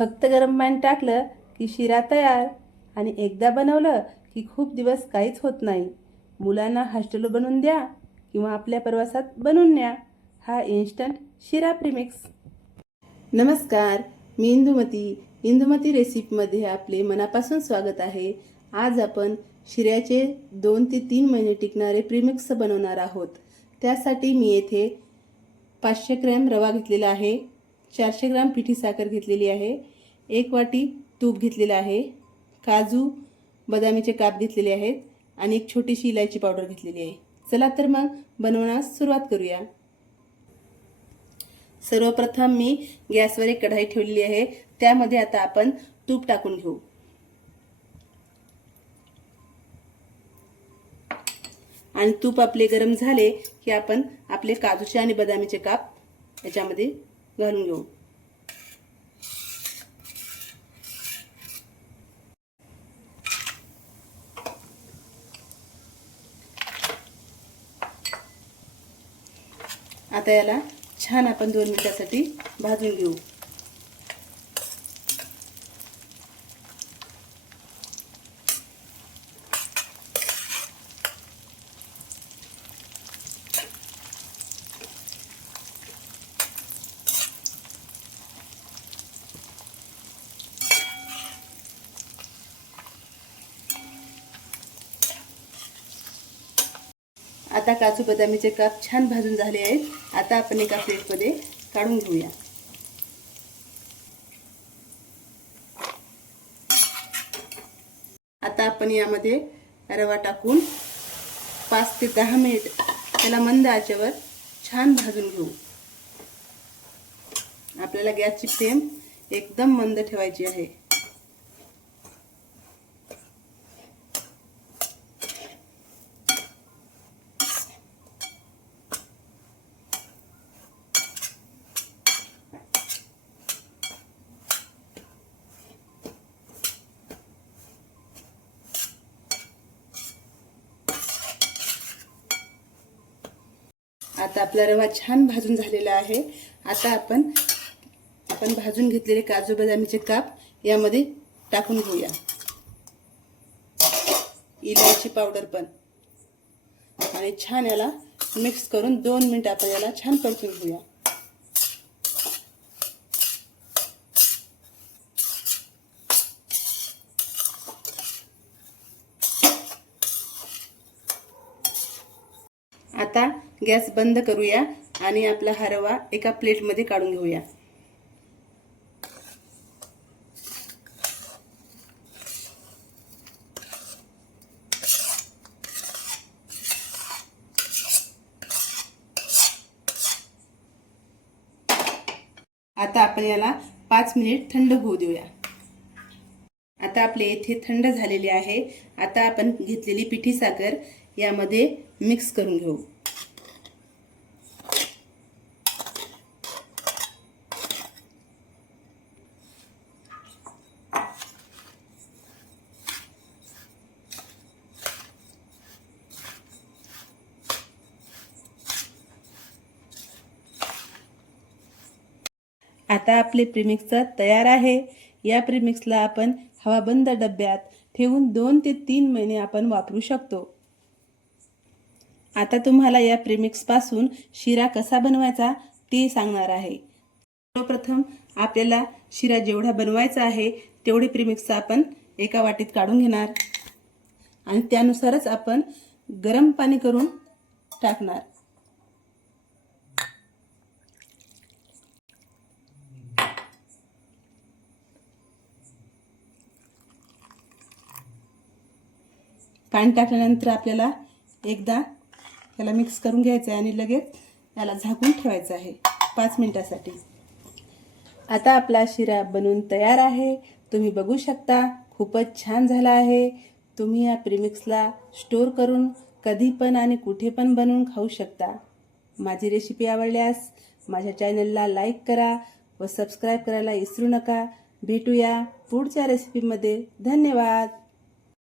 फक्त गरम पाणी टाकलं की शिरा तयार आणि एकदा बनवलं की खूप दिवस काहीच होत नाही. मुलांना हॉस्टेल बनवून द्या किंवा आपल्या प्रवासात बनवून न्या. हा इन्स्टंट शिरा प्रीमिक्स नमस्कार मी इंदुमती. इंदुमती रेसिपीमध्ये आपले मनापासून स्वागत आहे. आज आपण शिऱ्याचे दोन ते तीन महिने टिकणारे प्रीमिक्स बनवणार आहोत. त्यासाठी मी येथे पाचशे ग्रॅम रवा घेतलेला आहे चारशे ग्रॅम पिठी साखर घेतलेली आहे एक वाटी तूप घेतलेलं आहे काजू बदामीचे काप घेतलेले आहेत आणि एक छोटीशी इलायची पावडर घेतलेली आहे. चला तर मग बनवण्यास सुरुवात करूया. सर्वप्रथम मी गॅसवर एक कढाई ठेवलेली आहे त्यामध्ये आता आपण तूप टाकून घेऊ. आणि तूप आपले गरम झाले की आपण आपले काजूचे आणि बदामीचे काप याच्यामध्ये घालून घेऊ. आता याला छान आपण दोन मिनटासाठी भाजून घेऊ. आता काजू बदामीचे काप छान भाजून झाले आहेत. आता आपण एका प्लेटमध्ये काढून घेऊया. आता आपण यामध्ये रवा टाकून पाच ते दहा मिनिट त्याला मंद आचेवर छान भाजून घेऊ. आपल्याला गॅसची फ्लेम एकदम मंद ठेवायची आहे. आता आपला रवा छान भाजून झालेला आहे. आता आपण आपण भाजून घेतलेले काजू बदामीचे काप यामध्ये टाकून घेऊया. इलायची पावडर पण. आणि छान याला मिक्स करून दोन मिनिट आपण याला छान परतून घेऊया. आता गॅस बंद करूया आणि आपला हरवा एका प्लेटमध्ये काढून घेऊया. आता आपण याला पाच मिनिट थंड होऊ देऊया. आता आपले येथे थंड झालेले आहे. आता आपण घेतलेली पिठी साखर यामध्ये मिक्स करून घेऊ. आता आपले प्रीमिक्सचा तयार आहे. या प्रीमिक्सला आपण हवाबंद डब्यात ठेवून दोन ते तीन महिने आपण वापरू शकतो. आता तुम्हाला या प्रीमिक्सपासून शिरा कसा बनवायचा ते सांगणार आहे. सर्वप्रथम आपल्याला शिरा जेवढा बनवायचा आहे तेवढे प्रिमिक्स आपण एका वाटीत काढून घेणार. आणि त्यानुसारच आपण गरम पाणी करून टाकणार. पाणी टाकल्यानंतर आपल्याला एकदा त्याला मिक्स करून घ्यायचं आहे आणि लगेच याला झाकून ठेवायचं आहे. पाच मिनटासाठी. आता आपला शिरा बनवून तयार आहे. तुम्ही बघू शकता खूपच छान झाला आहे. तुम्ही या प्रिमिक्सला स्टोर करून कधी पण आणि कुठे पण बनवून खाऊ शकता. माझी रेसिपी आवडल्यास माझ्या चॅनलला लाईक करा व सबस्क्राईब करायला विसरू नका. भेटूया पुढच्या रेसिपीमध्ये धन्यवाद!